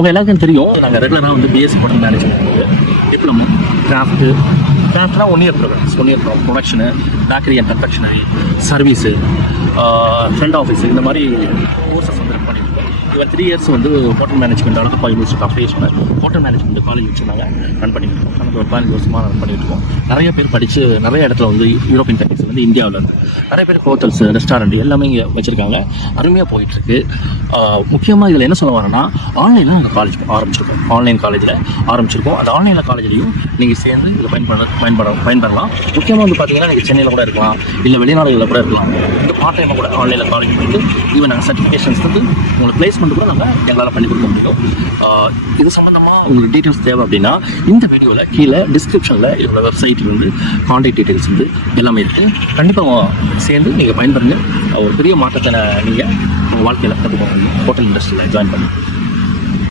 உங்கள் எல்லாருக்கும் தெரியும், நாங்கள் ரெகுலராக வந்து பிஎஸ்சி ஹோட்டல் மேனேஜ்மெண்ட், டிப்ளமோ, கிராஃப்ட்னா 1 year programs, 1 year production, bakery and confectionery, service, front office, இந்த மாதிரி கோர்சஸ் வந்து ரன் பண்ணியிருக்கோம். இவர் 3 இயர்ஸ் வந்து ஹோட்டல் மேனேஜ்மெண்ட் அழகப்பா யூனிவர்சிட்டி அஃபிலியேஷனில் ஹோட்டல் மேனேஜ்மெண்ட் காலேஜ் வச்சுருந்தாங்க, ரன் பண்ணியிருக்கோம். நமக்கு ஒரு 15 வருஷமாக ரன் பண்ணியிருக்கோம். நிறைய பேர் படித்து நிறைய இடத்துல வந்து யூரோப்பியன் கண்ட்ரிஸ் வந்து இந்தியாவில் இருந்து நிறைய பேர் ஹோட்டல்ஸ், ரெஸ்டாரண்ட் எல்லாமே இங்கே வச்சுருக்காங்க. அருமையாக போயிட்டுருக்கு. முக்கியமாக இதில் என்ன சொல்ல வரேன்னா, ஆன்லைனில் நாங்கள் காலேஜ் ஆரம்பிச்சிருக்கோம். ஆன்லைன் காலேஜில் ஆரம்பிச்சிருக்கோம். அந்த ஆன்லைனில் காலேஜ்லேயும் நீங்கள் சேர்ந்து இதில் பயன்படலாம். முக்கியமாக வந்து பார்த்தீங்கன்னா, நீங்கள் சென்னையில் கூட இருக்கலாம், இல்லை வெளிநாடுகளில் கூட இருக்கலாம். இந்த பார்ட் டைமாக கூட ஆன்லைனில் காலேஜ் வந்து ஈவன் நாங்கள் சர்டிஃபிகேஷன்ஸ் வந்து உங்களுக்கு பிளேஸ்மெண்ட் கூட நாங்கள் எங்களால் பண்ணி கொடுக்க முடியும். இது சம்மந்தமாக உங்களுக்கு டீட்டெயில்ஸ் தேவை அப்படின்னா, இந்த வீடியோவில் கீழே டிஸ்கிரிப்ஷனில் இதோட வெப்சைட் இருந்து கான்டாக்ட் டீட்டெயில்ஸ் வந்து எல்லாமே இருக்குது. கண்டிப்பாக சேர்ந்து நீங்கள் பயன்படுங்க. ஒரு பெரிய மாற்றத்தை நீங்கள் உங்கள் வாழ்க்கையில் கற்றுக்கோங்க. ஹோட்டல் இண்டஸ்ட்ரியில் ஜாயின் பண்ணுங்கள்.